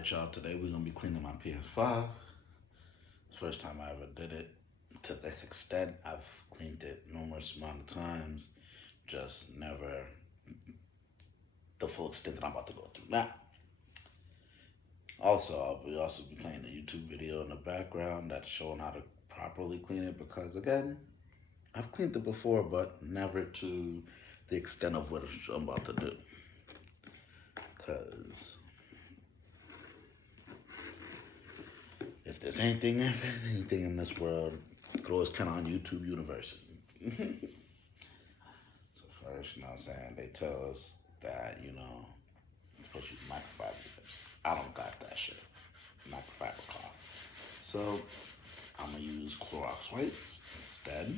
Alright, y'all, today we're gonna be cleaning my PS5. It's the first time I ever did it to this extent. I've cleaned it numerous amount of times, just never the full extent that I'm about to go through now. Also, I'll also be playing a YouTube video in the background that's showing how to properly clean it because, again, I've cleaned it before, but never to the extent of what I'm about to do. Because if there's anything in this world, you could always count on YouTube University. So first, you know what I'm saying, they tell us that, you're supposed to use microfiber wipes. I don't got that shit, microfiber cloth. So I'm gonna use Clorox wipes instead,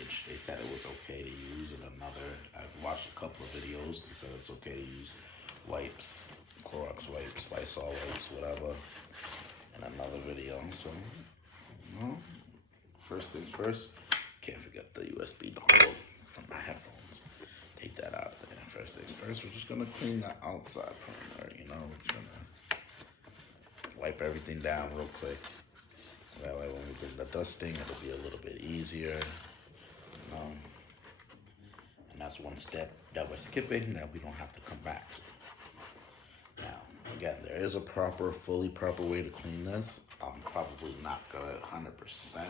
which they said it was okay to use. And I've watched a couple of videos, they said it's okay to use wipes, Clorox wipes, Lysol wipes, whatever, in another video. So, first things first, can't forget the USB dongle from my headphones. Take that out there. First things first, we're just gonna clean the outside perimeter, we're gonna wipe everything down real quick. That way when we do the dusting, it'll be a little bit easier, And that's one step that we're skipping that we don't have to come back to. Now, again, there is a fully proper way to clean this. I'm probably not gonna 100%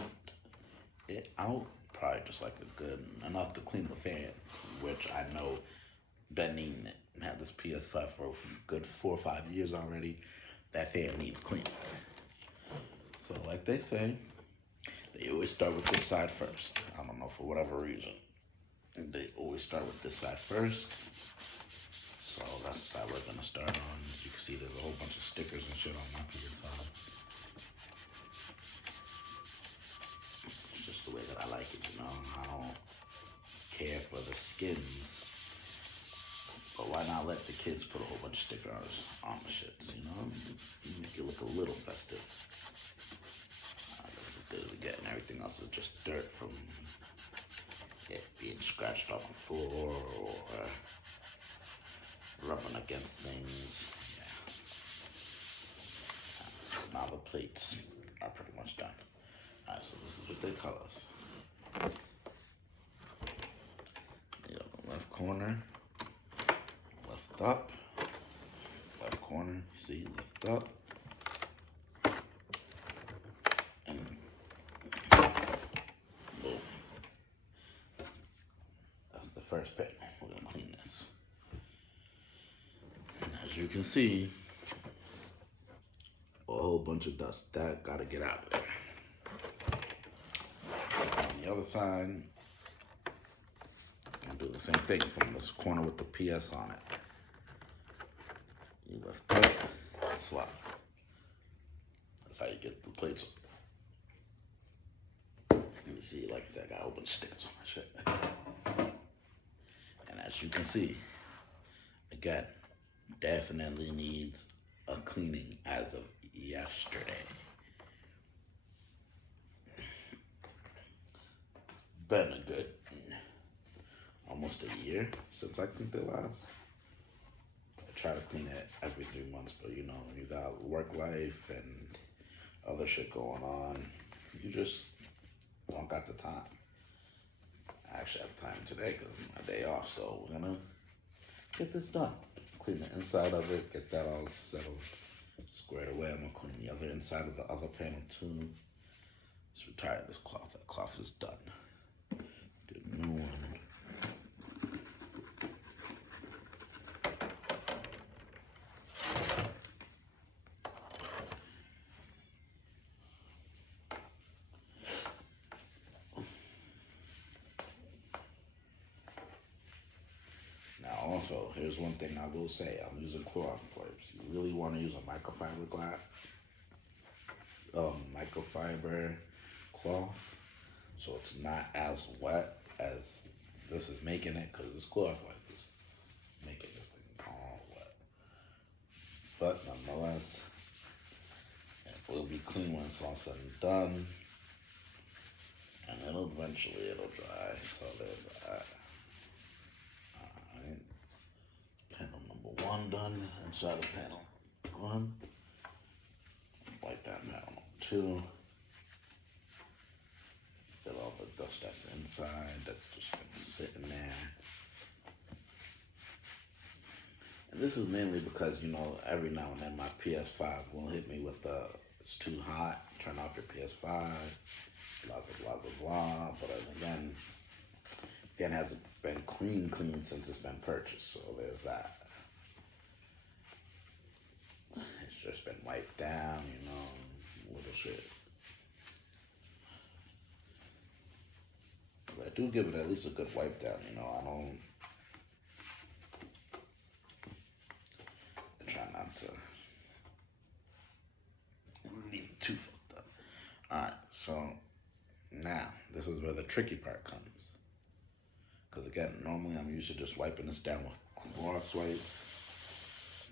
it out. Probably just like enough to clean the fan, which I know been needing it. Had this PS5 for a good 4 or 5 years already. That fan needs cleaning. So like they say, they always start with this side first. I don't know, for whatever reason. They always start with this side first. So that's the side we're gonna start on. As you can see, there's a whole bunch of stickers and shit on my PS5. It's just the way that I like it, I don't care for the skins. But why not let the kids put a whole bunch of stickers on the shits, Make it look a little festive. That's as good as it gets, and everything else is just dirt from it being scratched off the floor or rubbing against things. Yeah. Now the plates are pretty much done. Alright, so this is what they tell us. The left corner, left up, left corner, see, lift up. And boom. That's the first bit. We're gonna clean this. And as you can see, a whole bunch of dust. That gotta get out of there. On the other side, I'm gonna do the same thing from this corner with the PS on it. You lift up, slap. That's how you get the plates off. Let me see, like I said, I got a whole bunch of stickers on my shit. And as you can see, again, definitely needs a cleaning as of yesterday. Been a good almost a year since I cleaned it last. I try to clean it every 3 months, but when you got work life and other shit going on, you just don't got the time. I actually have time today because it's my day off, so we're gonna get this done. Clean the inside of it, get that all settled, squared away. I'm gonna clean the other inside of the other panel too. Let's retire this cloth. That cloth is done. Do a new one. Also, here's one thing I will say. I'm using Clorox wipes. You really want to use a microfiber cloth, so it's not as wet as this is making it, because this Clorox wipe is making this thing all wet. But nonetheless, it will be clean when it's all said and done, and it'll dry. So there's that. Panel number one done inside the panel one. Wipe that panel two. Get all the dust that's inside, that's just been sitting there. And this is mainly because, you know, every now and then my ps5 will hit me with the, it's too hot, turn off your ps5, blah, blah, blah, blah, blah. But again, it hasn't been clean since it's been purchased, so there's that. It's just been wiped down, you know, little shit. But I do give it at least a good wipe down, you know. I try not to leave it too fucked up. Alright, so now this is where the tricky part comes. Because again, normally I'm used to just wiping this down with Clorox wipes.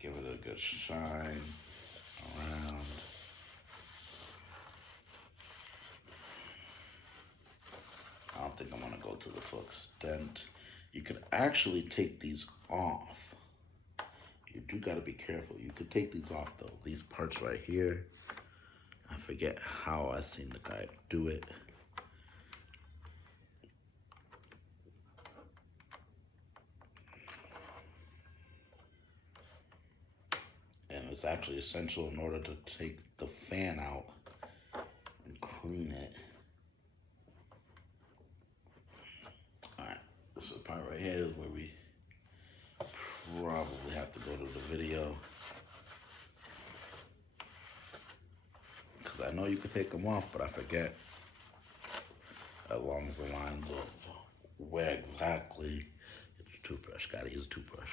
Give it a good shine around. I don't think I'm gonna go to the full extent. You could actually take these off. You do gotta be careful. You could take these off though. These parts right here, I forget how I seen the guy do it. And it's actually essential in order to take the fan out and clean it. Alright, this part right here is where we probably have to go to the video. Because I know you can take them off, but I forget along the lines of where exactly. It's a toothbrush, gotta use a toothbrush.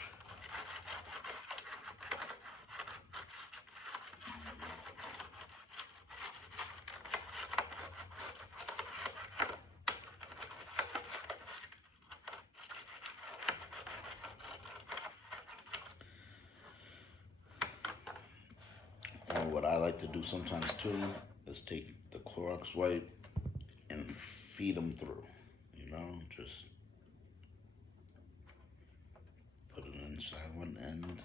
Or what I like to do sometimes too is take the Clorox wipe and feed them through, you know, just put it inside one end.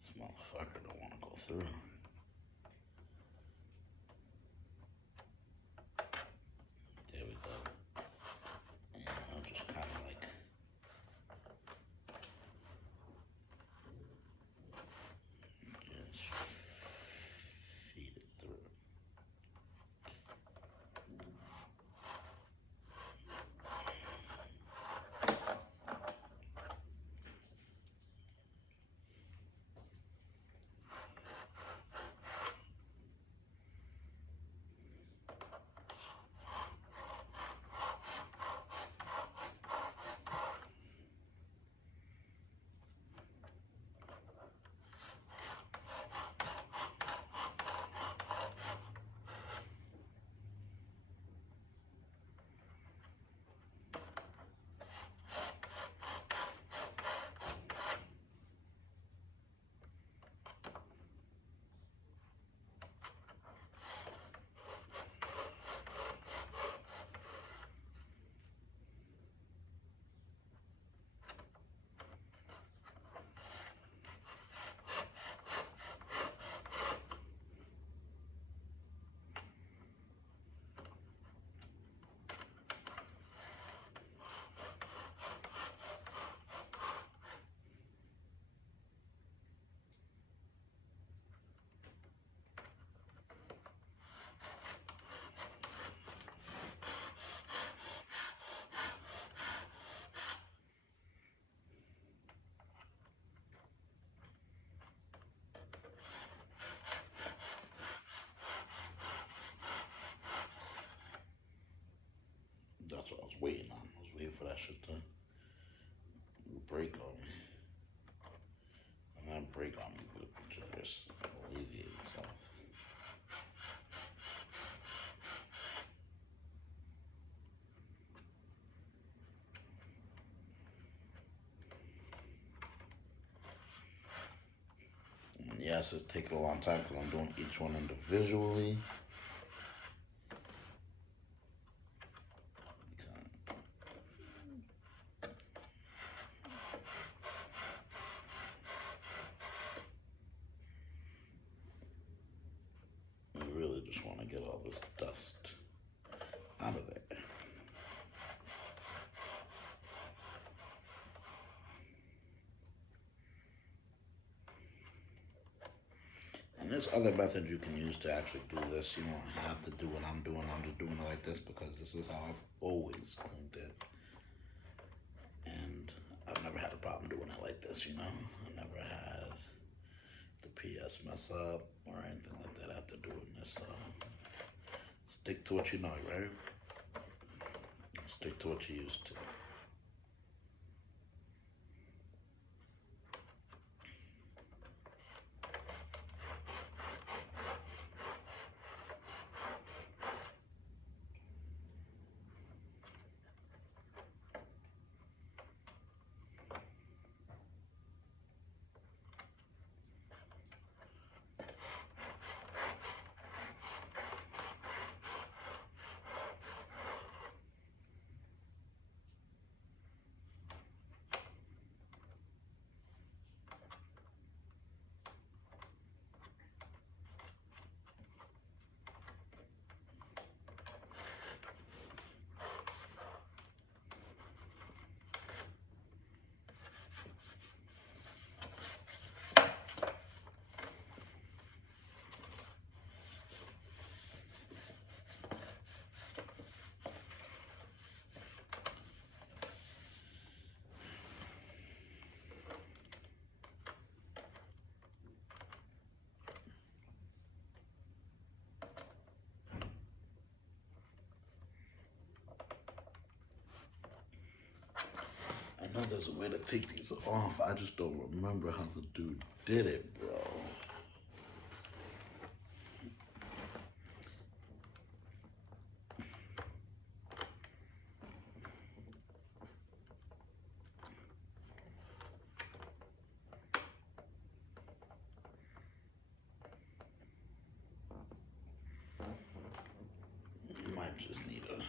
This motherfucker don't want to go through. There we go. And I'll just kind of like just feed it through. That's what I was waiting on. I was waiting for that shit to break on me. And not break on me, but to just alleviate itself. And yeah, PS is taking a long time because I'm doing each one individually. I really just want to get all this dust out of there. And there's other methods you can use to actually do this. You don't have to do what I'm doing. I'm just doing it like this because this is how I've always cleaned it. And I've never had a problem doing it like this, you know? I never had the PS mess up or anything like that after doing this. So stick to what you know, right? Stick to what you used to. I know there's a way to take these off. I just don't remember how the dude did it, bro. You might just need a...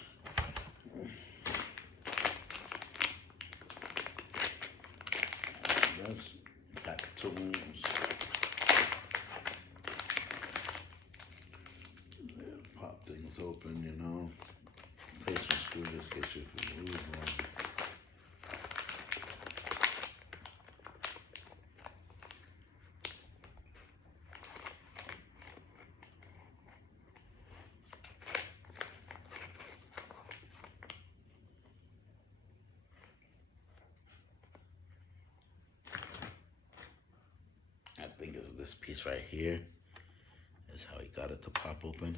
That's back to tools. Pop things open, you know. Place some screws just in case if you lose them. I think it's this piece right here is how he got it to pop open.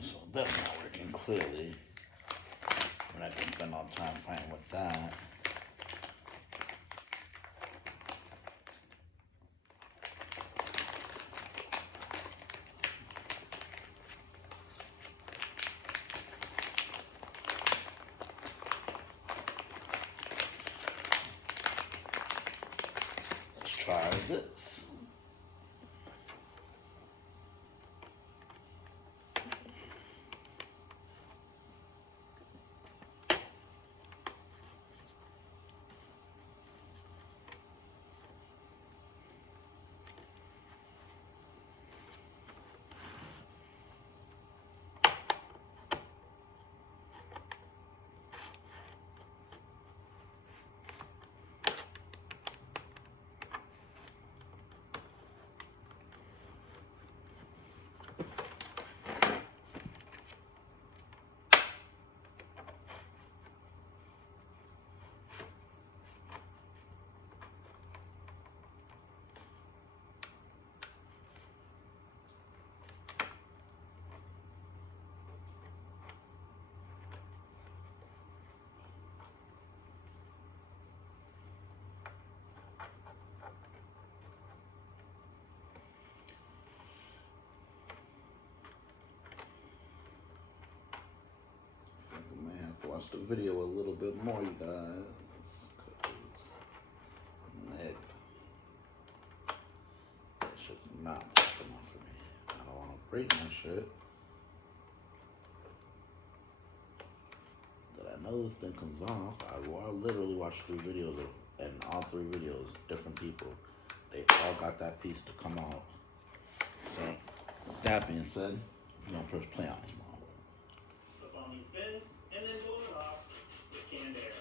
So that's not working clearly. We're not gonna spend all the time fighting with that. Let's try this. watch the video a little bit more, you guys. Nick, that shit's not popping off for me. I don't want to break my shit. That I know this thing comes off. I literally watched 3 videos of, and all 3 videos, different people. They all got that piece to come out. So, with that being said, I'm gonna press play on this model. Up on these fins, and then blow it off with canned air.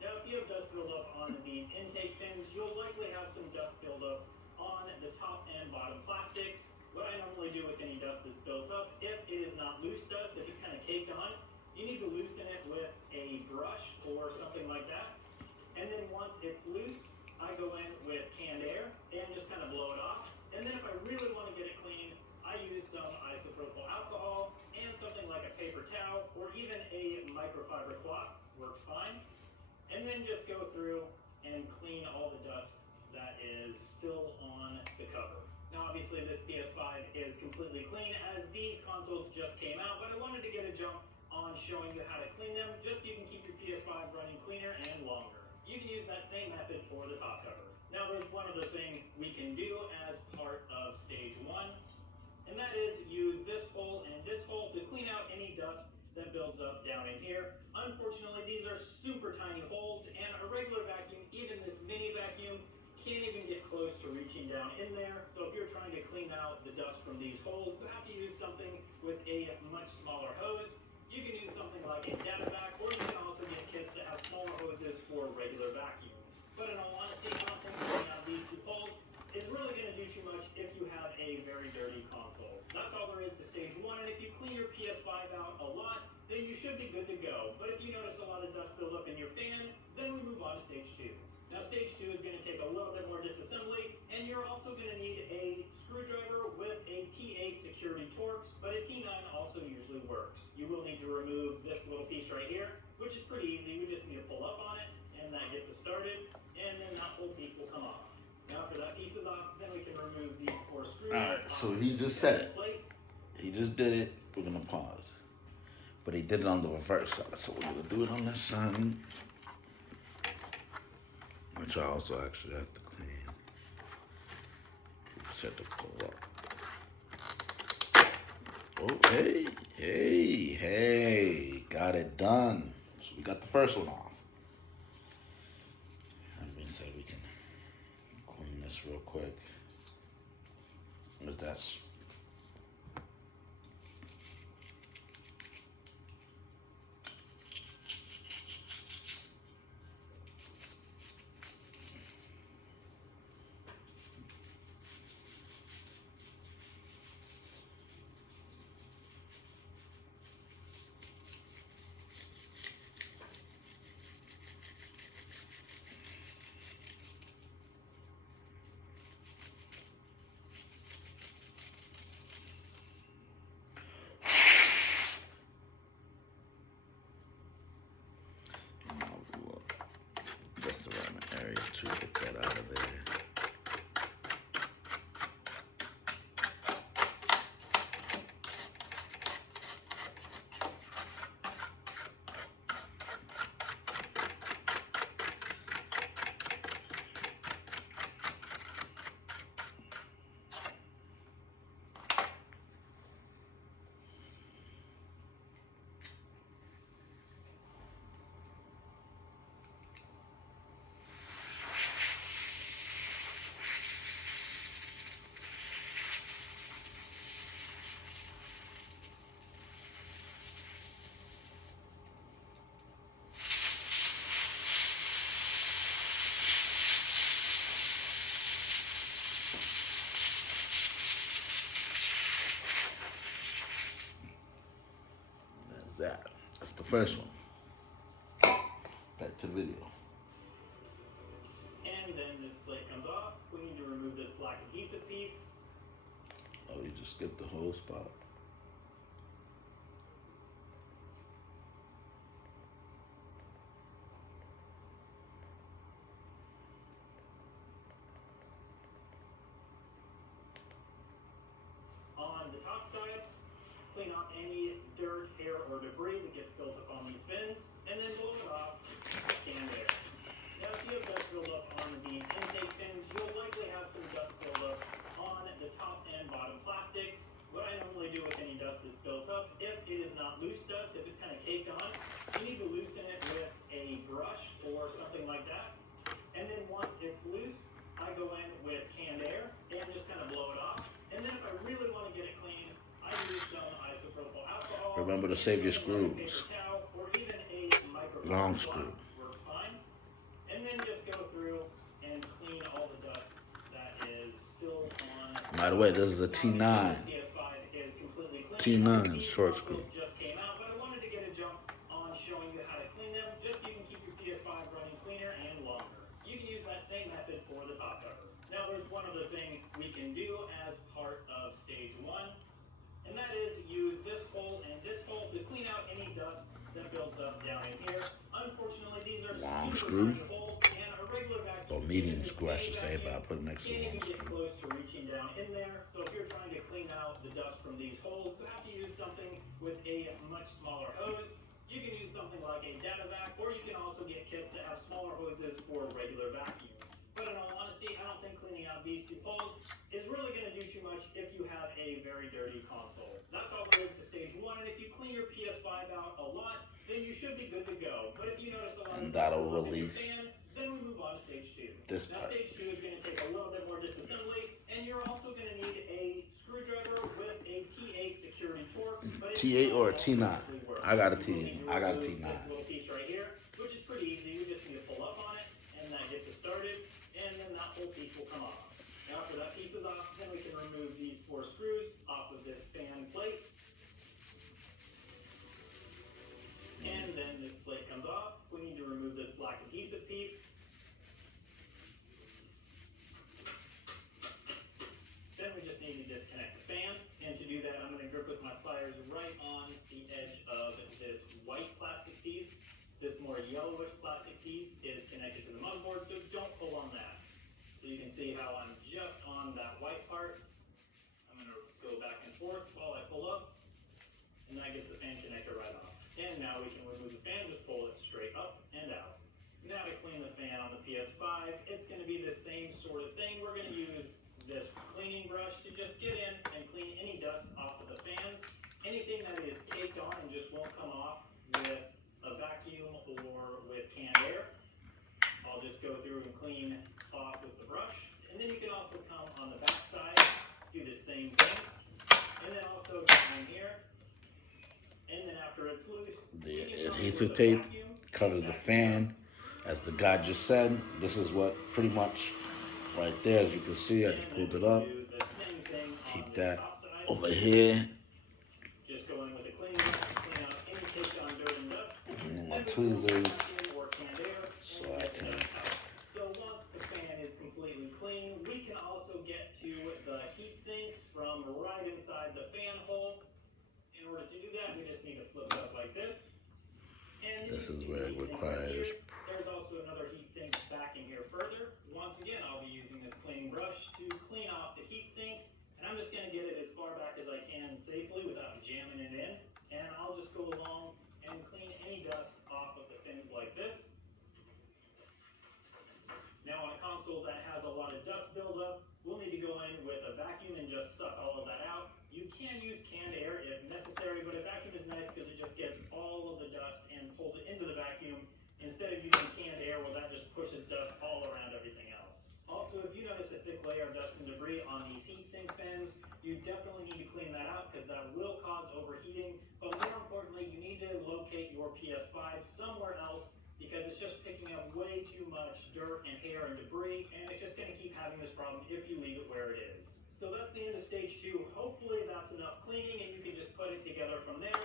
Now, if you have dust buildup on these intake fins, you'll likely have some dust buildup on the top and bottom plastics. What I normally do with any dust that's built up, if it is not loose dust, if it's kind of caked on, you need to loosen it with a brush or something like that. And then once it's loose, I go in with canned air and just kind of blow it off. And then if I really want to get it clean, I use some isopropyl alcohol and something like a paper towel or even a microfiber cloth works fine. And then just go through and clean all the dust that is still on the cover. Now obviously this PS5 is completely clean as these consoles just came out, but I wanted to get a jump on showing you how to clean them just so you can keep your PS5 running cleaner and longer. You can use that same method for the top cover. Now there's one other thing we can do as part of stage 1, and that is use this hole and this hole to clean out any dust that builds up down in here. Unfortunately, these are super tiny holes, and a regular vacuum, even this mini vacuum, can't even get close to reaching down in there. So if you're trying to clean out the dust from these holes, you have to use something with a much smaller hose. You can use something like a data vac, or you can also get kits that have smaller hoses for regular vacuums. But in all honesty, I don't think cleaning out these 2 holes is really going to do too much if you have a very dirty console. That's all there is to stage 1, and if you clean your PS5 out a lot, then you should be good to go. But if you notice a lot of dust buildup in your fan, then we move on to stage 2. Now stage 2 is going to take a little bit more disassembly, and you're also going to need a screwdriver with a T8 security Torx, but a T9 also usually works. You will need to remove this little piece right here, which is pretty easy. We just need to pull up on it, and that gets us started, and then that whole piece will come off. Now after that piece is off, then we can remove these 4 screws. Alright, so he just said it. He just did it. We're gonna pause. But he did it on the reverse side, so we're gonna do it on this side. Which I also actually have to clean. Just have to pull up. Oh, hey, got it done. So we got the first one off. That being said, we can clean this real quick. That's around the area to get that out of there. That's the first one. Back to the video. And then this plate comes off. We need to remove this black adhesive piece. Oh, you just skipped the whole spot. On the top side, clean off any dirt, hair, or debris that gets built up on these fins. Remember to save your Something like a screws. paper towel or even a Long microfiber screw. block works fine. And then just go through and clean all the dust that is still on. By the way, this is a Now, T9. PS5 is completely clean. T9 These short screw. consoles just came out, but I wanted to get a jump on showing you how to clean them, just so you can keep your PS5 running cleaner and longer. You can use that same method for the top cover. Now, there's one other thing we can do as part of stage 1, and that is use this hole and this hole to clean out any dust that builds up down in here. Unfortunately, these are Long super screw. tiny holes, and a regular vacuum, Or medium even screw, I this should mini say, but I vacuum, put it next to can't the long even get screw. close to reaching down in there. So if you're trying to clean out the dust from these holes, you have to use something with a much smaller hose. You can use something like a data vac, or you can also get kits that have smaller hoses for regular vacuums. But in all honesty, I don't think cleaning out these two holes is really going to do too much if you have a very dirty console. That's all there is to stage 1, and if you clean your PS5 out a lot, then you should be good to go. But if you notice a lot And of that'll dust in your release fan, then we move on to stage 2. this Now, part. stage 2 is going to take a little bit more disassembly, and you're also going to need a screwdriver with a T8 security torque. But T8 or a T9? I got a You will T. need to I got a remove T9. this little piece right here, which is pretty easy. You just need to pull up on it, and that gets it started, and then that whole piece will come off. Now, after that piece is off, then we can remove these 4 screws off of this fan plate. And then this plate comes off. We need to remove this black adhesive piece. Then we just need to disconnect the fan. And to do that, I'm going to grip with my pliers right on the edge of this white plastic piece. This more yellowish plastic piece is connected to the motherboard, so don't pull on that. So you can see how I'm just on that white part. I'm going to go back and forth while I pull up, and that gets the fan connector right off. And now we can remove the fan, just pull it straight up and out. Now to clean the fan on the PS5, it's going to be the same sort of thing. We're going to use this cleaning brush to just get in and clean any dust off of the fans. Anything that is caked on and just won't come off with a vacuum or with canned air, I'll just go through and clean off with the brush. And then you can also come on the back side, do the same thing. And then also down here. And then after it's loose, The adhesive tape covers the fan. As the guy just said, this is what pretty much right there, as you can see, I just pulled it up. Keep that over here. Just go in with a clean out any taped on dirt and dust. And then my tweezers, Or canned air. so I can. So once the fan is completely clean, we can also get to the heat sinks from right inside the fan hole. In order to do that, we just need to flip it up like this. And This is where it requires. there's also another heat sink back in here further. Once again, I'll be using this cleaning brush to clean off the heat sink. And I'm just going to get it as far back as I can safely without jamming it in. And I'll just go along and clean any dust off of the fins like this. Now on a console that has a lot of dust buildup, we'll need to go in with a vacuum and just suck all of that out. You can use canned air if necessary, but a vacuum is nice because it just gets all of the dust and pulls it into the vacuum instead of using canned air where that just pushes dust all around everything else. Also, if you notice a thick layer of dust and debris on these heatsink fins, you definitely need to clean that out because that will cause overheating. But more importantly, you need to locate your PS5 somewhere else because it's just picking up way too much dirt and hair and debris, and it's just going to keep having this problem if you leave it where it is. So that's the end of stage 2. Hopefully that's enough cleaning and you can just put it together from there.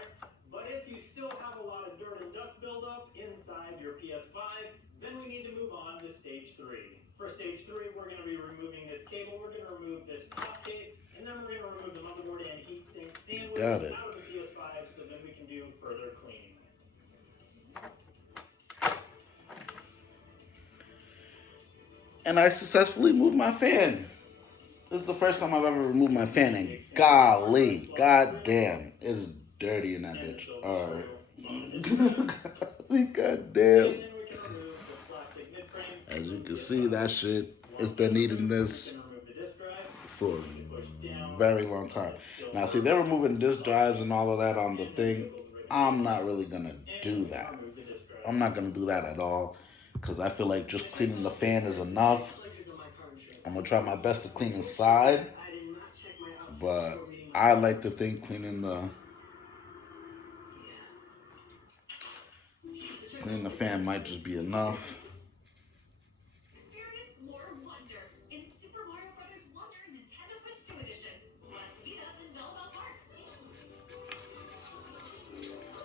But if you still have a lot of dirt and dust buildup inside your PS5, then we need to move on to stage 3. For stage 3, we're going to be removing this cable, we're going to remove this top case, and then we're going to remove the motherboard and heatsink sandwich out of the PS5 so then we can do further cleaning. And I successfully moved my fan. This is the first time I've ever removed my fan, and golly, goddamn, it's dirty in that bitch. Alright. Goddamn. As you can see, that shit, it's been eating this for a very long time. Now, see, they're removing disk drives and all of that on the thing. I'm not really gonna do that. I'm not gonna do that at all, because I feel like just cleaning the fan is enough. I'm gonna try my best to clean inside, but I like to think cleaning the Cleaning the fan might just be enough. Experience more wonder in Super Mario Bros. Wonder Nintendo Switch 2 Edition. Let's meet up in Belleville Park.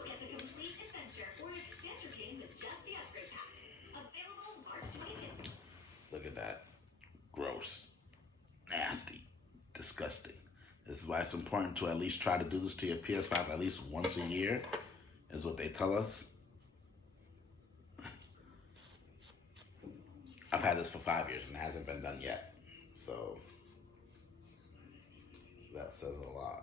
Get the complete adventure or expand your game with just the upgrade pack. Available March 26th. Look at that. Gross. Nasty. Disgusting. This is why it's important to at least try to do this to your PS5 at least once a year, is what they tell us. I've had this for 5 years and it hasn't been done yet. So that says a lot.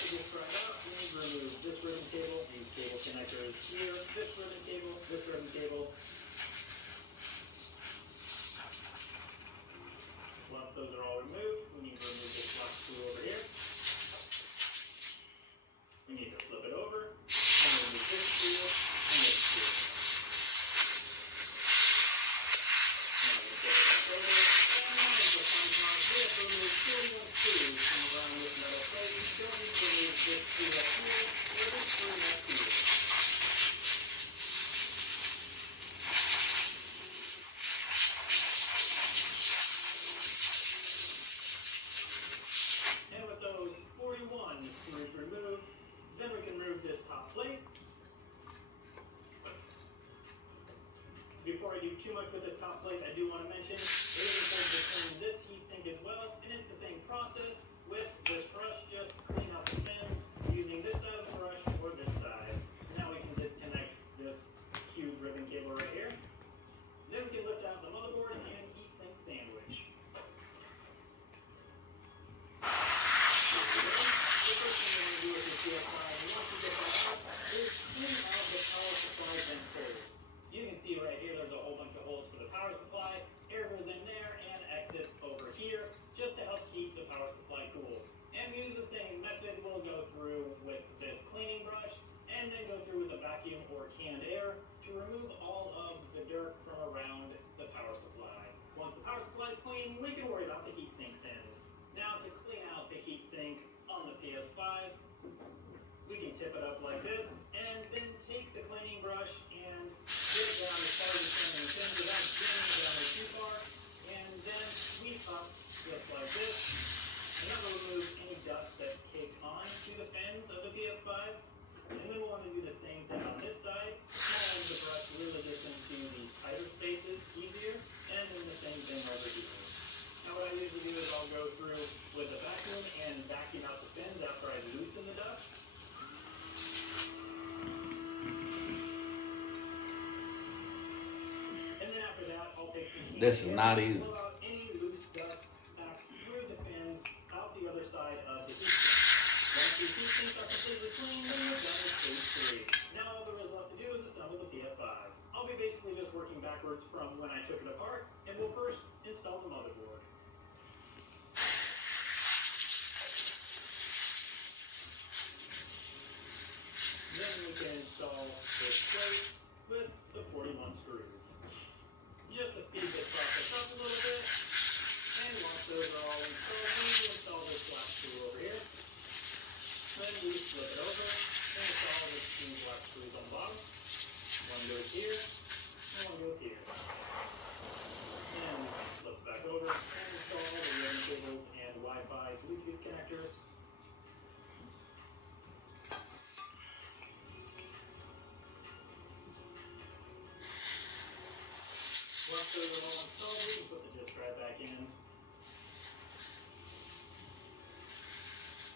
This right up, we need to remove this ribbon cable, these cable connectors here, this ribbon cable, this ribbon cable. Once those are all removed, we need to remove this black screw over here. We need to flip it over, and remove this screw and this screw. Now we flip it back over, and the thumbs on here, remove 41 screws from around this metal plate. We don't need to remove this screw up here, or this screw up here. And with those 41 screws removed, then we can remove this top plate. Before I do too much with this top plate, I do want to mention it is important to clean this heatsink as well, and it's the same process with this brush. Just clean out the pins using this side of the brush or this side. Now we can disconnect this huge ribbon cable right here. Then we can lift out the motherboard and heatsink sandwich. The first thing we're going to do with this PS5, once you get that out, is clean out the power supply vent holes. You can see right here there's a whole bunch of holes for the power supply. Air goes in there and exits over here just to help keep the power supply cool. And we use the same method. We'll go through with this cleaning brush and then go through with a vacuum or canned air to remove all of the dirt from around the power supply. Once the power supply is clean, we can worry about the heatsink pins. Now to clean out the heatsink on the PS5, we can tip it up like this and then take the cleaning brush and get it down as far as you can in the pins without jamming it down too far, and then sweep up just like this. And that will remove any dust that's caked on to the pins of the PS5. And then we'll want to do the same thing on this side. Now the brush really gets into these tighter spaces easier, and then the This is not easy. Blow out any loose dust back through the fans out the other side of the heat sink. Once the heat sinks are completely clean, then you're done with stage 3. Now all there is left to do is assemble the PS5. I'll be basically just working backwards from when I took it apart, and we'll first install the motherboard. Then we can install this plate with the 41 screws. Just to speed this process up a little bit, and once those are all installed, we need to install this black screw over here. Then we flip it over and install the two black screws on the bottom. One goes here, and one goes here. And flip it back over and install the ribbon cables and Wi-Fi Bluetooth connectors. Once those are all installed, we can put the disk drive back in.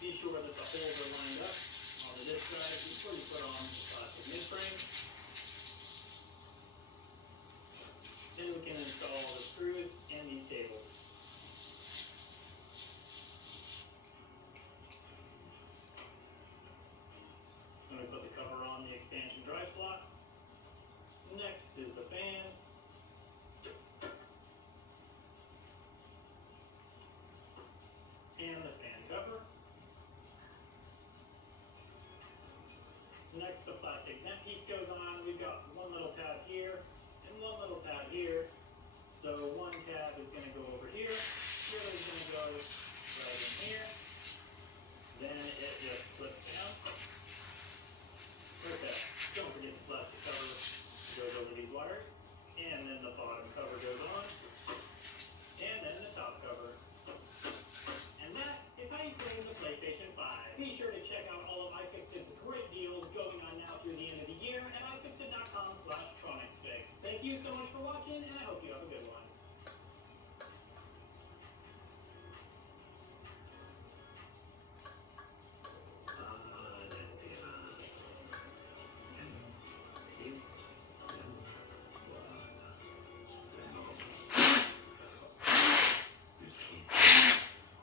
Be sure that the holes are lined up on the disk drive before you put on the plastic mid-frame. Then we can install the screws and these cables. Then we put the cover on the expansion drive slot. Next is the fan. And the fan cover. Next, the plastic vent piece goes on. We've got one little tab here and one little tab here. So one tab is going to go over here. The other is going to go right in here. Then it just flips down. Okay, don't forget the plastic cover goes over these wires. And then the bottom cover goes on. And then the top cover. And that is how you clean the PlayStation 5. Be sure to check out all of iFixit's great deals going on now through the end of the year at ifixit.com/tronicsfix. Thank you so much for watching, and I hope you have a good one.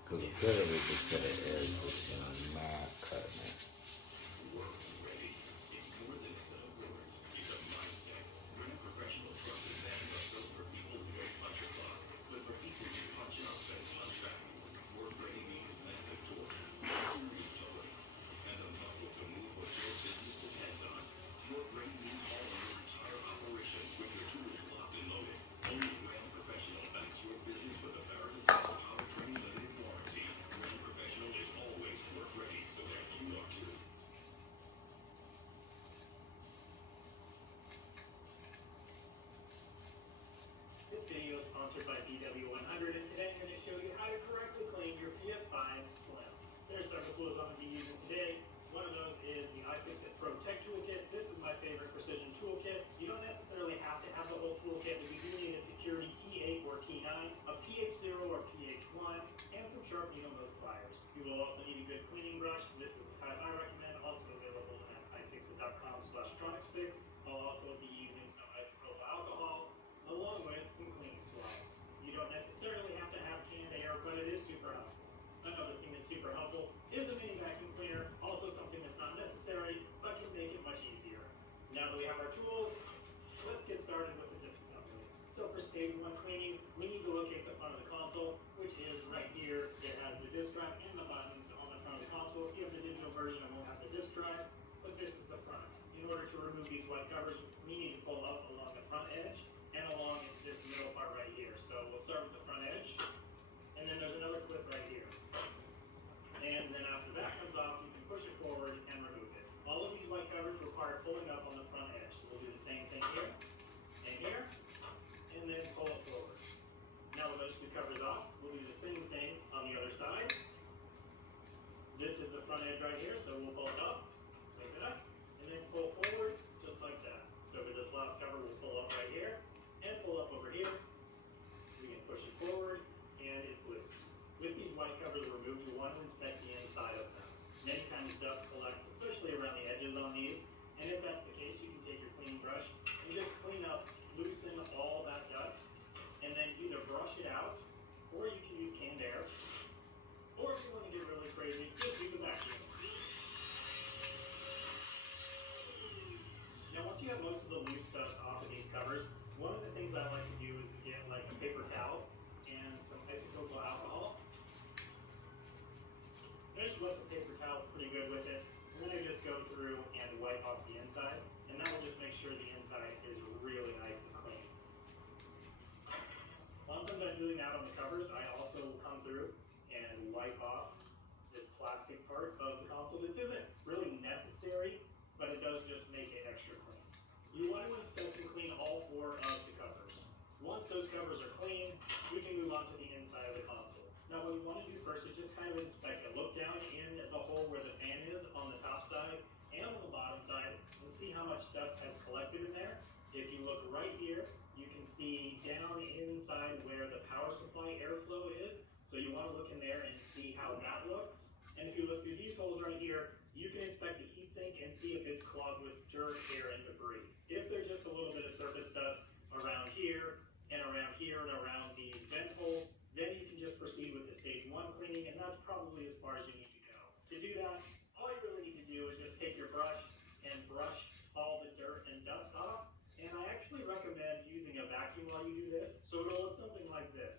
Because apparently just put it in, just not cutting it. This video is sponsored by BW100, and today I'm going to show you how to correctly clean your PS5 Slim. There's several tools I'm going to be using today. One of those is the iFixit Pro Tech Toolkit. This is my favorite precision toolkit. You don't necessarily have to have the whole toolkit, but you do need a security T8 or T9, a ps0 or ps1, and some sharp needle nose pliers. You will also need a good cleaning brush. This is the type I recommend, also available at ifixit.com/tronicsfix. I'll also be using some isopropyl alcohol, along with some cleaning swabs. You don't necessarily have to have canned air, but it is super helpful. Another thing that's super helpful is a mini vacuum cleaner, also something that's not necessary, but can make it much easier. Now that we have our tools, let's get started with the disassembly. So for stage 1 cleaning, we need to locate the front of the console, which is right here. It has the disk drive and the buttons on the front of the console. If you have the digital version, it won't have the disk drive, but this is the front. In order to remove these white covers, we need to pull up along the front edge and along this middle part right here. So we'll start with the front edge, and then there's another clip right here. And then after that comes off, you can push it forward and remove it. All of these white covers require pulling up on the front edge. So we'll do the same thing here, and then pull it forward. Now with those two covers off, we'll do the same thing on the other side. This is the front edge right here, so we'll pull it up, lift it up, and then pull forward just like that. So with this last cover, we'll pull up right here, and pull up over here. We can push it forward, and it's loose. With these white covers removed, you want to inspect the inside of them. Many times dust collects, especially around the edges on these, and if that's the case, you can take your cleaning brush and just clean up, loosen all that dust, and things I like to do is to get like a paper towel and some isopropyl alcohol. I just wet the paper towel pretty good with it, and then I just go through and wipe off the inside, and that will just make sure the inside is really nice and clean. Once I'm done doing that on the covers, I also will come through and wipe off this plastic part of the console. This isn't really necessary, but it does just make it extra clean. You want to inspect and clean all 4 of the covers. Once those covers are clean, we can move on to the inside of the console. Now what you want to do first is just kind of inspect it. Look down in the hole where the fan is on the top side and on the bottom side and see how much dust has collected in there. If you look right here, you can see down inside where the power supply airflow is. So you want to look in there and see how that looks. And if you look through these holes right here, you can inspect the heatsink and see if it's clogged with dirt, air, and debris. If there's just a little bit of surface dust around here and around these vent holes, then you can just proceed with the stage 1 cleaning, and that's probably as far as you need to go. To do that, all you really need to do is just take your brush and brush all the dirt and dust off. And I actually recommend using a vacuum while you do this. So it'll look something like this.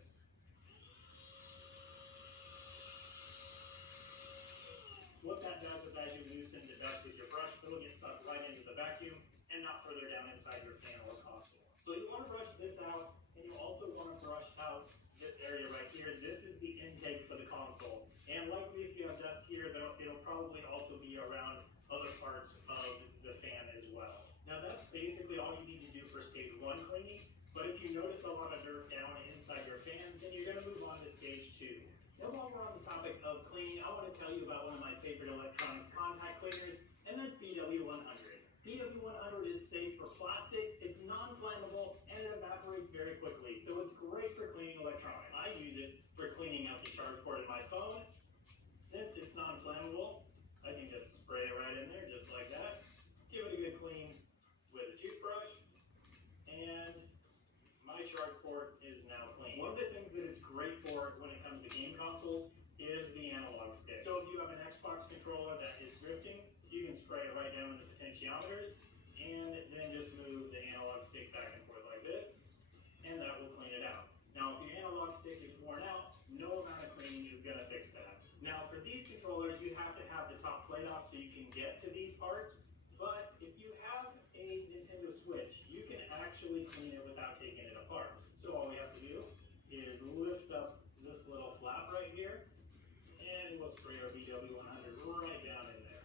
What that does is as you loosen the dust with your brush, it'll get sucked right into the vacuum and not further down inside your fan or console. So you want to brush this out, and you also want to brush out this area right here. This is the intake for the console. And likely if you have dust here, it'll probably also be around other parts of the fan as well. Now that's basically all you need to do for stage 1 cleaning, but if you notice a lot of dirt down inside your fan, then you're going to move on to stage 2. Now while we're on the topic of cleaning, I want to tell you about one of my favorite electronics contact cleaners, and that's PW100. PW100 is safe for plastics, it's non-flammable, and it evaporates very quickly, so it's great for cleaning electronics. I use it for cleaning out the charge port in my phone. Since it's non-flammable, I can just spray it right in there, just like that. Give it a good clean with a toothbrush, and my charge port is now clean. One of the things that it's great for when it comes to game consoles is the analog stick. So if you have an Xbox controller that is drifting, you can spray it right down in the potentiometers, and then just move the analog stick back and forth like this, and that will clean it out. Now if your analog stick is worn out, no amount of cleaning is going to fix that. Now for these controllers, you have to have the top plate off so you can get to these parts, but if you have a Nintendo Switch, you can actually clean it without taking it apart. So all we have to do is lift up this little flap right here, and we'll spray our BW100 right down in there.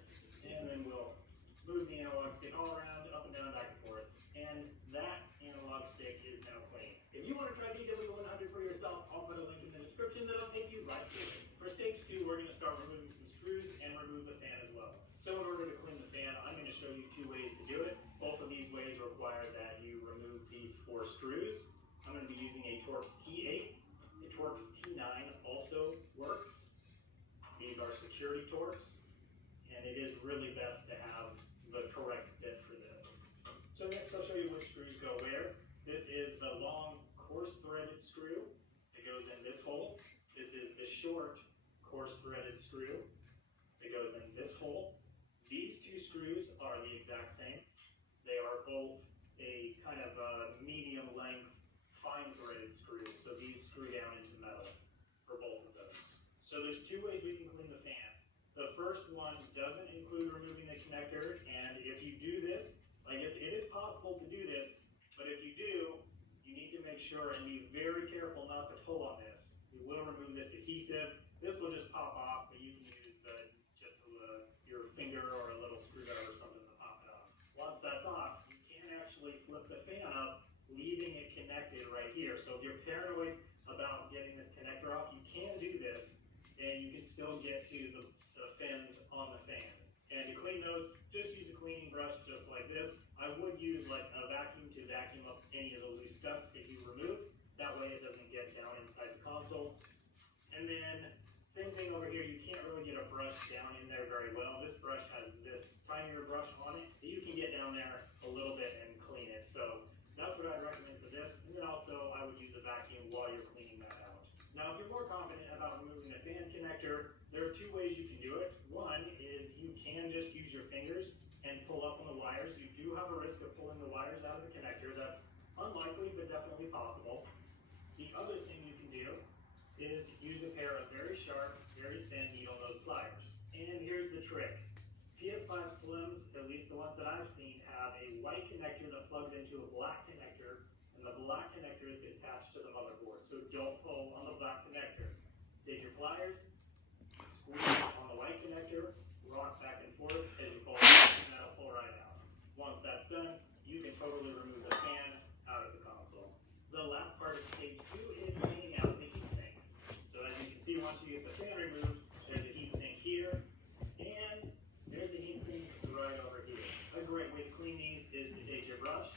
And then we'll move the analog stick all around, up and down, back and forth. And that analog stick is now clean. If you want to try BW100 for yourself, I'll put a link in the description that'll take you right to it. For stage 2, we're going to start removing some screws and remove the fan as well. So in order to clean the fan, I'm going to show you 2 ways to do it. Both of these ways require that you remove these 4 screws. I'm going to be using a Torx T8. The Torx T9 also works. These are security Torx, and it is really best to have the correct bit for this. So next I'll show you which screws go where. This is the long coarse threaded screw that goes in this hole. This is the short coarse threaded screw that goes in this hole. These 2 screws are the exact same. They are both a kind of a medium length fine threaded screw, so these screw down into metal for both of those. So there's 2 ways we can clean the fan. The first one doesn't include removing the connector, and if you do this, like it is possible to do this, but if you do, you need to make sure and be very careful not to pull on this. You will remove this adhesive. This will just pop off, but you can use just your finger or a little screwdriver or something to pop it off. Once that's off, you can actually flip the fan up, leaving it connected right here. So if you're paranoid about getting this connector off, you can do this, and you can still get to the fins on the fan. And to clean those, just use a cleaning brush just like this. I would use like a vacuum to vacuum up any of the loose dust that you remove. That way it doesn't get down inside the console. And then same thing over here, you can't really get a brush down in there very well. This brush has this tinier brush on it that you can get down there a little bit and clean it. So that's what I'd recommend for this. And then also I would use a vacuum while you're cleaning that out. Now if you're more confident about removing the fan connector, there are 2 ways you can do it. One is you can just use your fingers and pull up on the wires. You do have a risk of pulling the wires out of the connector. That's unlikely, but definitely is use a pair of very sharp, very thin needle nose pliers. And here's the trick. ps5 Slims, at least the ones that I've seen, have a white connector that plugs into a black connector, and the black connector is attached to the motherboard. So don't pull on the black connector. Take your pliers, squeeze on the white connector, rock back and forth as you pull it out, and that'll pull right out. Once that's done, you can totally remove the fan out of the console. The last part of stage 2 is cleaning out the heat sinks. So as you can see, once you get the fan removed, there's a heat sink here, and there's a heat sink right over here. A great way to clean these is to take your brush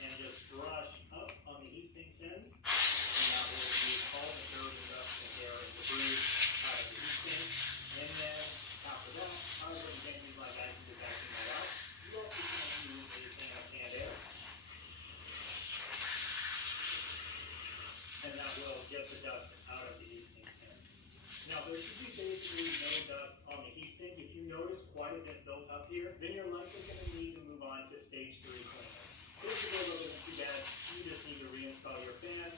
and just brush up on the heat sink fins, and that will remove all the dirt and dust and hair and debris out of the heat sink. And then after that, however you can use my vacuum to vacuum that out, you also can use a fan of canned air. And that will get the dust out of the heat sink fin. Now there should be basically no dust on the heat sink. If you notice quite a bit built up here, then you're likely going to need to move on to stage 3 cleanup. This is a little bit too bad. You just need to reinstall your fan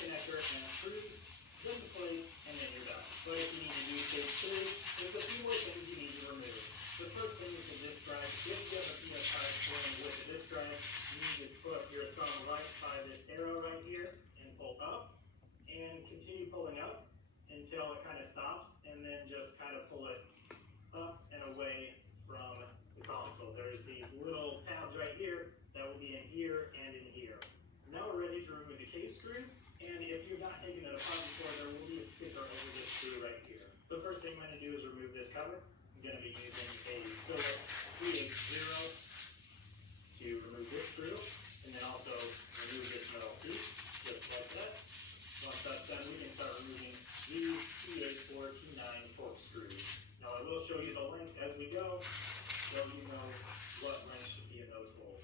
connector and screws, then the plate, and then you're done. But if you need to do stage 3, there's a few more things you need to remove. The first thing is the disk drive. If you have a ps5 Slim with a disk drive, you need to put your thumb right by this arrow right here and pull up, and continue pulling up until it kind of stops, and then just kind of pull it up and away from the console. There's these little tabs right here that will be in here and in here. Now we're ready to remove the case screws, and if you've not taken it apart before, there will be a sticker over this screw right here. The first thing I'm going to do is remove this cover. I'm going to be using a Phillips 380 to remove this screw, and then also remove this metal piece, just like that. Once that's done, we can start removing these ps429 torque screws. Now I will show you the length as we go, so you know what length should be in those holes.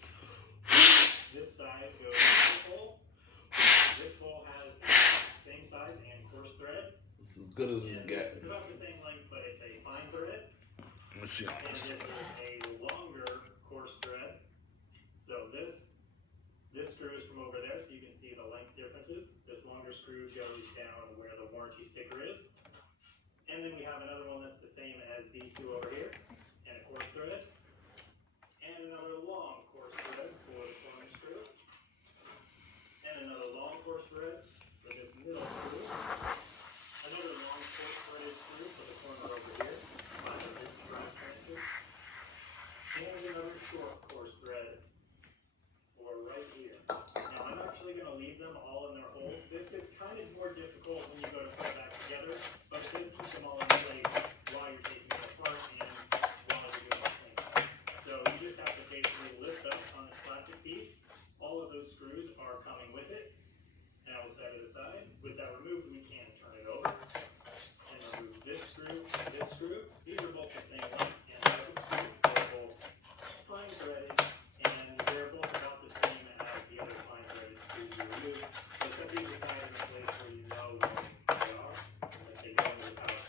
This side goes to this hole. This hole has the same size and coarse thread. It's as good as it gets. It's about the same length, but it's a fine thread. Machine. And this is a longer coarse thread. So this screw is from over there, so you can see the length differences. This longer screw goes down where the warranty sticker is. And then we have another one that's the same as these two over here, and a coarse thread. And another long coarse thread for the corner screw. And another long coarse thread for this middle screw. Another long coarse threaded screw for the corner over here, by this drive connector. And another short coarse thread for right here. Now I'm actually going to leave them all in their holes. This is kind of more difficult when you go to put it back together, but it does keep them all in place while you're taking it apart and while you're doing the cleanup. So you just have to basically lift up on this plastic piece. All of those screws are coming with it. And I will set it aside. With that removed, we can turn it over and remove this screw and this screw. These are both the same length and type of screw. They're both fine threaded, and they're both about the same as the other fine threaded screws you removed. So set these aside in a place where you know where they are, that they go in the power.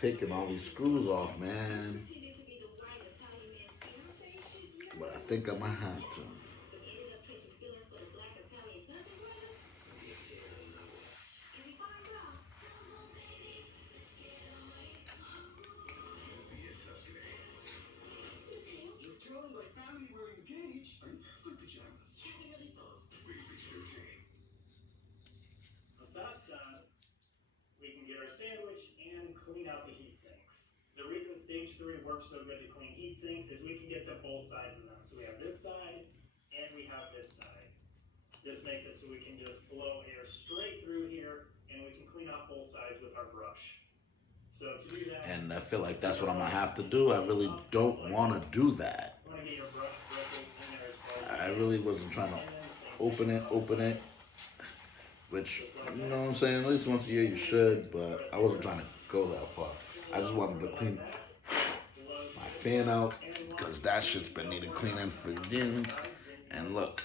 taking all these screws off, man. But I think I might have to. Once that's done, we can get our sandwich and clean out the heat sinks. The reason stage 3 works so good to clean heat sinks is we can get to both sides of them. So we have this side and we have this side. This makes it so we can just blow air straight through here and we can clean out both sides with our brush. So to do that, And I feel like that's what I'm gonna have to do. I really don't want to do that. you want to get your brush bristles in there as well. I really wasn't trying to open it. Which, you know what I'm saying, at least once a year you should, but I wasn't trying to go that far. I just wanted to clean my fan out, because that shit's been needing cleaning for years. And look,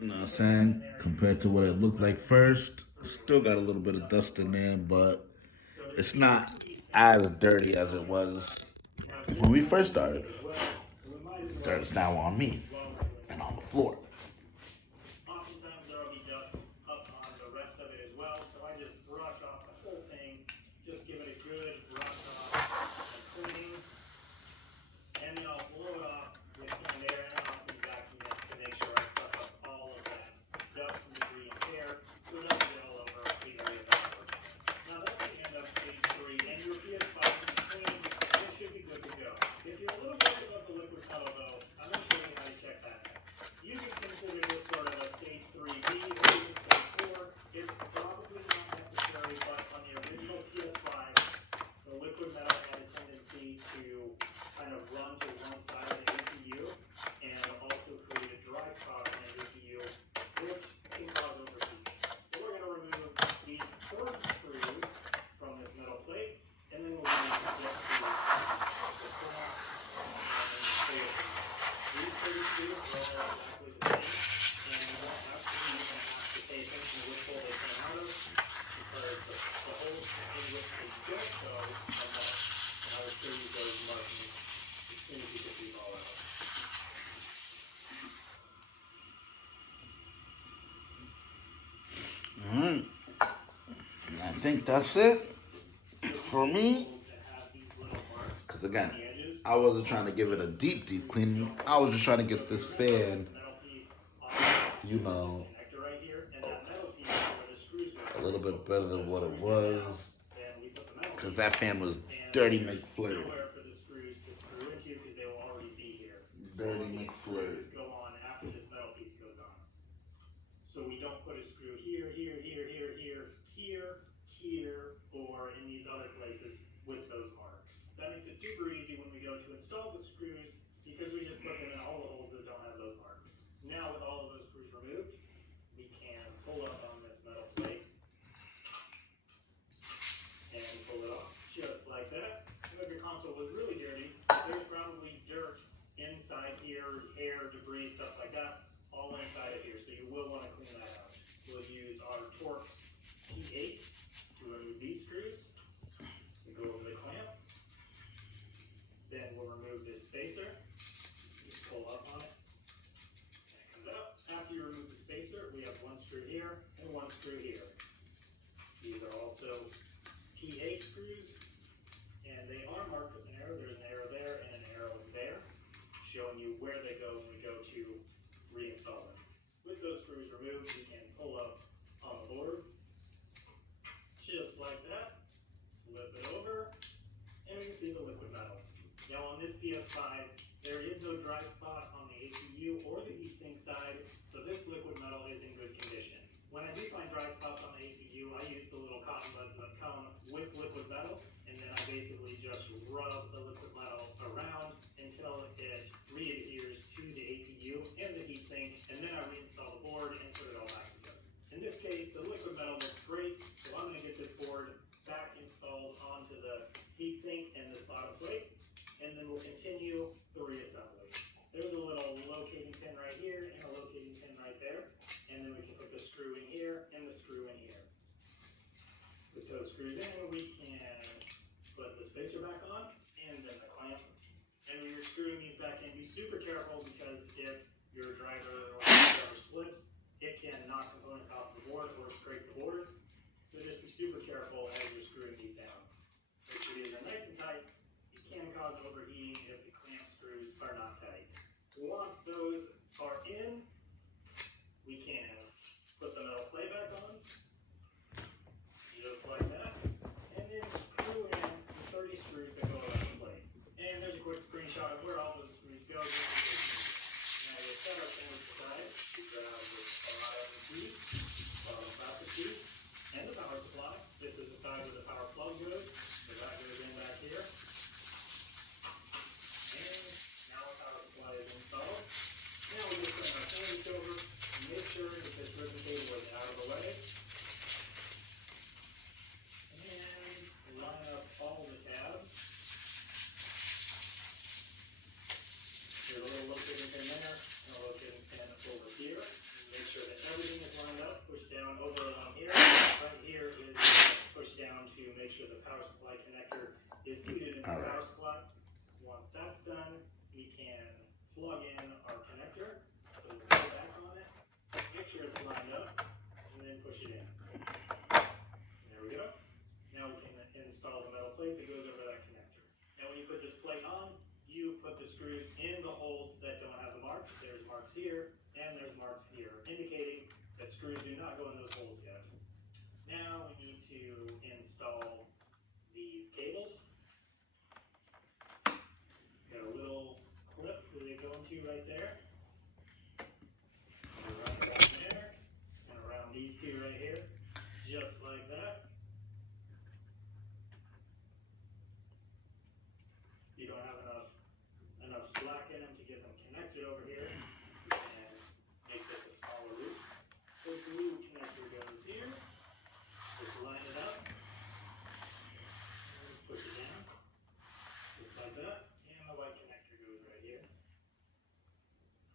you know what I'm saying, compared to what it looked like first, still got a little bit of dust in there, but it's not as dirty as it was when we first started. Dirt is now on me and on the floor. Alright, I think that's it for me. Because again, I wasn't trying to give it a deep cleaning. I was just trying to get this fan, you know, a little bit better than what it was. Because that fan was dirty McFlurry. Dirty McFlurry. So we don't put a screw here, or in these other places with those marks. That makes it super easy when we go to install the screws because we just put them in all the holes that don't have those marks. Now with all of those screws removed, we can pull up on this metal plate and pull it off just like that. And if your console was really dirty, there's probably dirt inside here, hair, debris, stuff like that, all inside of here. So you will want to clean that out. We'll use our Torx P8 to remove these screws. We go over the clamp. Then we'll remove this spacer. Just pull up on it. And it comes out. After you remove the spacer, we have one screw here and one screw here. These are also P8 screws. And they are marked with an arrow. There's an arrow there and an arrow there, showing you where they go when we go to reinstall them. With those screws removed, we can pull up on the board, just like that, flip it over, and we can see the liquid metal. Now on this ps5, there is no dry spot on the APU or the heatsink side, so this liquid metal is in good condition. When I do find dry spots on the APU, I use the little cotton buds that come with liquid metal, and then I basically just rub the liquid metal around until it re-adheres to the APU and the heatsink, and then I reinstall the board and put it all back together. In this case, the liquid metal looks great, so I'm going to get this board back installed onto the heatsink and this bottom plate, and then we'll continue the reassembly. There's a little locating pin right here and a locating pin right there, and then we can put the screw in here and the screw in here. With those screws in, we can super careful as you're screwing these down. Make sure these are nice and tight. It can cause overheating if the clamp screws are not tight. Once those are in, we can put the metal plate back on, just like that, and then screw in the 30 screws that go around the plate. And there's a quick screenshot of where all those screws go. Now we'll set our things aside. We grab this piece, plastic piece, and the power supply. This is the side where the power plug goes, so that goes in back here. And now our power supply is installed. Now we just bring our hands over and make sure that this ribbon cable is out of the way. And line up all the tabs. There's a little locating pin there and a locating pin over here. Make sure that everything is lined up. Push down over along here. Right here is push down to make sure the power supply connector is seated in the power supply. Once that's done, we can plug in our connector. So we'll go back on it, make sure it's lined up, and then push it in. There we go. Now we can install the metal plate that goes over that connector. Now when you put this plate on, you put the screws in the holes that don't have the marks. There's marks here, and there's marks here, indicating that screws do not go in those holes yet. Now we need to install these cables. Got a little clip that they go into right there. Run it down there, and around these two right here, just like that. You don't have enough slack in them to get them connected over here, and make this a smaller loop. The blue connector goes here. Just line it up. Push it down, just like that. And the white connector goes right here,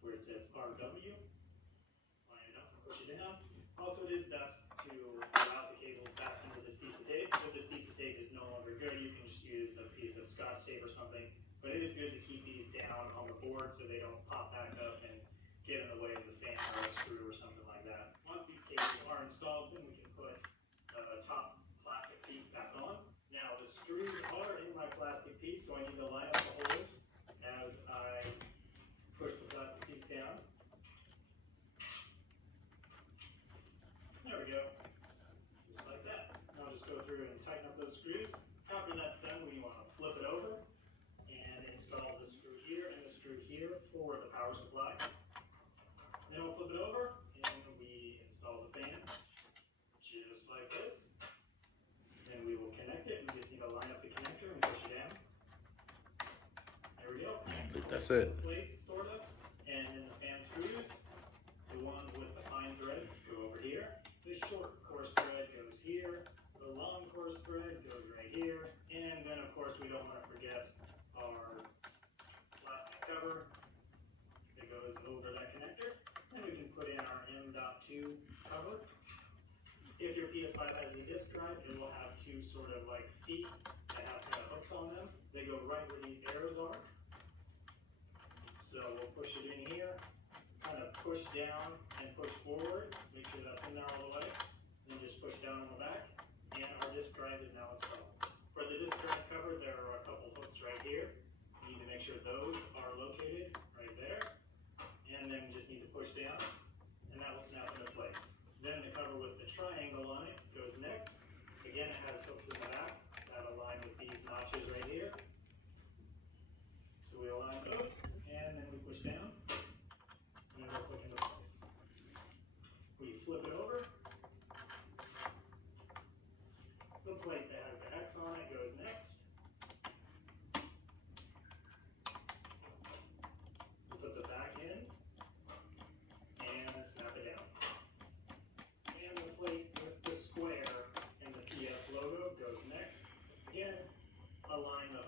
where it says RW. Line it up and push it down. Also, it is best to route the cable back into this piece of tape. If this piece of tape is no longer good, you can just use a piece of Scotch tape or something. But it is good to keep these down on the board so they don't pop back up and get in the way of the fan or a screw or something like that. Once these cables are installed, then we can put the top plastic piece back on. Now the screws are in my plastic piece, so I need to line up the holes as I push the plastic piece down. There we go. Just like that. Now just go through and tighten up those screws. After that's done, we want to flip it over and install the screw here and the screw here for the power supply. Then we'll flip it over and we install the fan just like this. Then we will connect it. We just need to line up the connector and push it down. There we go. I think that's it. Place, sort of. And then the fan screws, the ones with the fine threads go over here. The short coarse thread goes here. The long coarse thread goes right here. And then of course we don't want to forget our plastic cover that goes over that connector. And we can put in our M.2 cover. If your PS5 has a disk drive, it will have two sort of like feet that have kind of hooks on them. They go right where these arrows are. So we'll push it in here, kind of push down and push forward. Make sure that's in there all the way. And just push down on the back. And our disk drive is now installed. For the disk drive cover, there are a couple hooks right here. You need to make sure those are located right there. And then we just need to push down, and that will snap into place. Then the cover with the triangle on it goes next. Again, it has hooks in the back that align with these notches right here. So we align those, and then we push down, and it'll click into place. We flip it over. The plate that has the X on it goes next. We put the back in, and snap it down. And the plate with the square and the PS logo goes next. Again, align the